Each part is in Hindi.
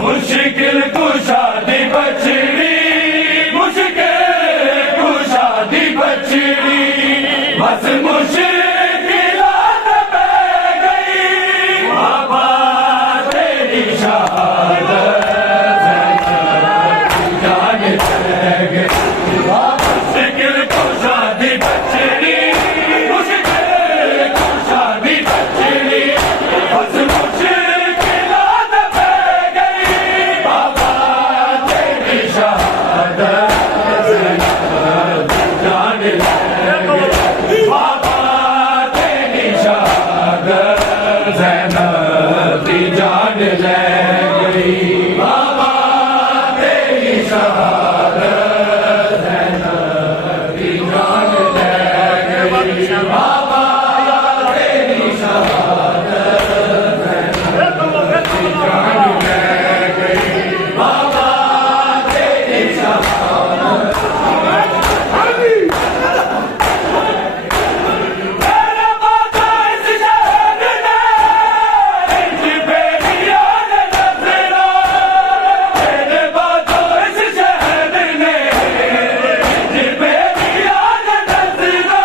मुश्किल कुशादी बछड़ी, मुश्किल कुशादी बछड़ी, बस मुश्किलात पै गई बाबा तेरी शहादत जान ले गई। मुश्किल कुशादी बछड़ी, मुश्किल कुशादी बछड़ी, बस मुश्किलात पै गई बाबा तेरी शहादत जान ले गई। बाबा तेरी शहादत ज़ैनब दी जान ले गई। बाबा तेरी शहादत ज़ैनब दी जान ले गई। बाबा तेरी शहादत ज़ैनब दी जान ले गई। बाबा तेरी शहादत मेरे माता इस शहर ने इंज बेरिया ने नजरा, मेरे माता इस शहर ने इंज बेरिया ने नजरा।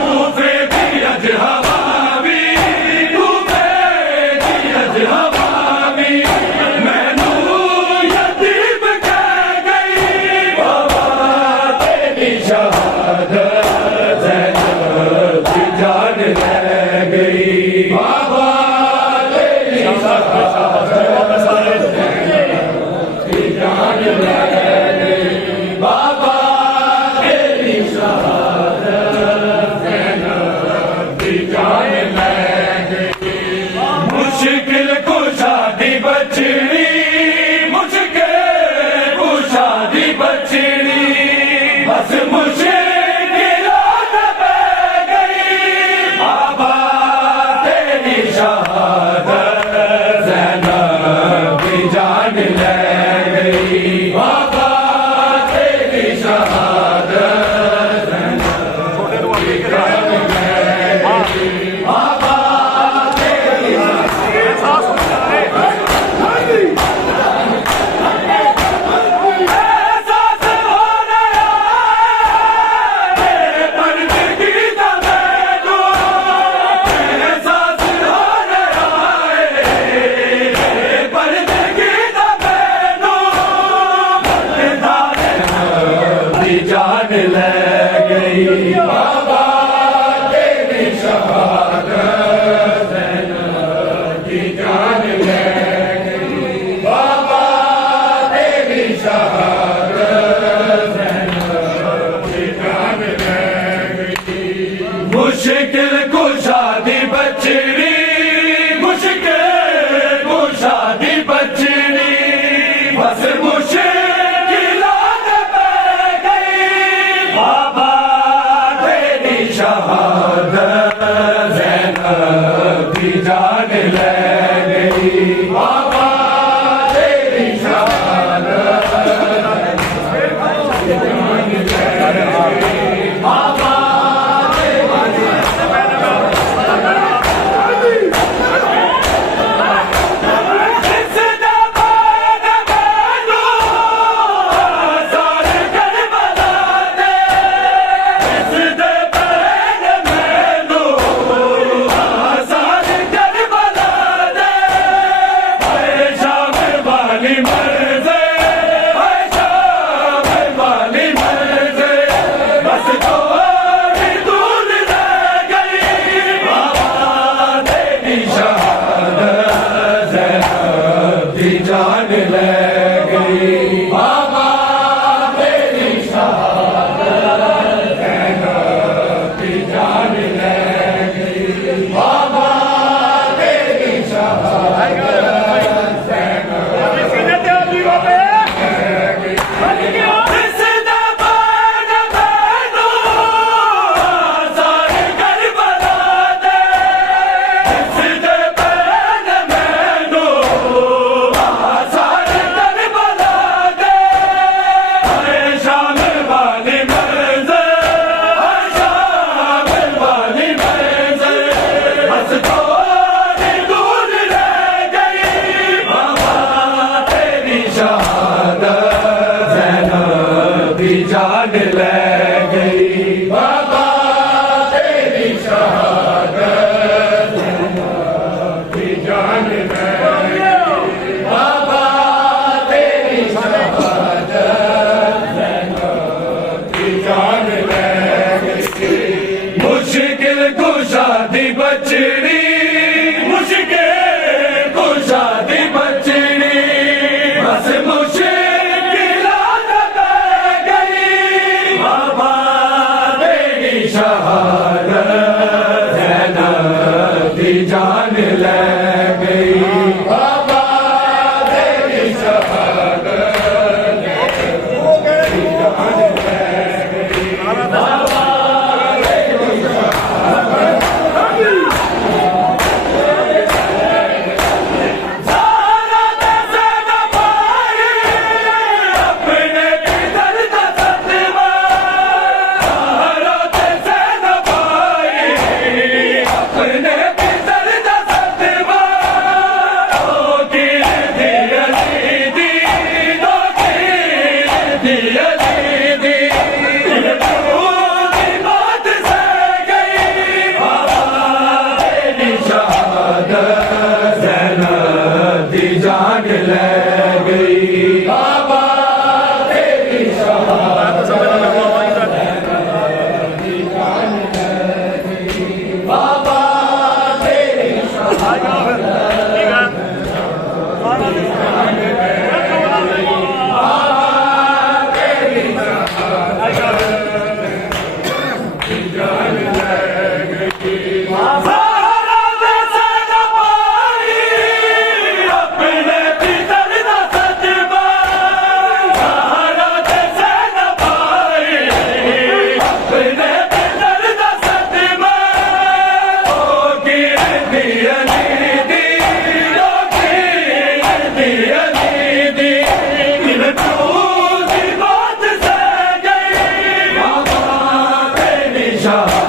तूफे भी अज हवा भी, तूफे भी अज हवा भी, मैनू यतीम कह गई बाबा तेरी शहादत ज़ैनब दी जान ले गई। बाबा तेरी शहादत दी जान ले गई। बाबा तेरी शहादत ज़ैनब दी जान ले गई। मुश्किल कुशादी बछड़ी, मुश्किल कुशादी बछड़ी, बस मुश्किलात पै गई बाबा तेरी शहादत ज़ैनब की जान ले गई बाबा तेरी शहादत ज़ैनब की जान ले गई बाबा तेरी जान ले गई बाबा तेरी शहादत ज़ैनब की जान ले गई बाबा तेरी शहादत ज़ैनब की जान ले गई मुश्किल कुशादी बचड़ी मुश्किल कुशादी बचड़ी बस शहादत ज़ैनब की जान ले गई बाबा तेरी शहादत जान ले गई बाबा जान ले गई बाबा तेरी शहादत ज़ैनब की जान ले गई बाबा तेरी शहादत जान ले गई बाबा तेरी शहादत ज़ैनब की जान ले गई बाबा तेरी शहादत ज़ैनब की जान ले गई मुश्किल कुशादी बचड़ी मुश्किल कुशादी बचड़ी बस शहादत ज़ैनब की जान ले गई बाबा तेरी शहादत की जान ले गई बाबा तेरी शहादत ज़ैनब की जान ले गई बाबा तेरी शहादत ज़ैनब की जान ले गई बाबा तेरी शहादत बाबा तेरी शहादत की जान ले गई बाबा शहादत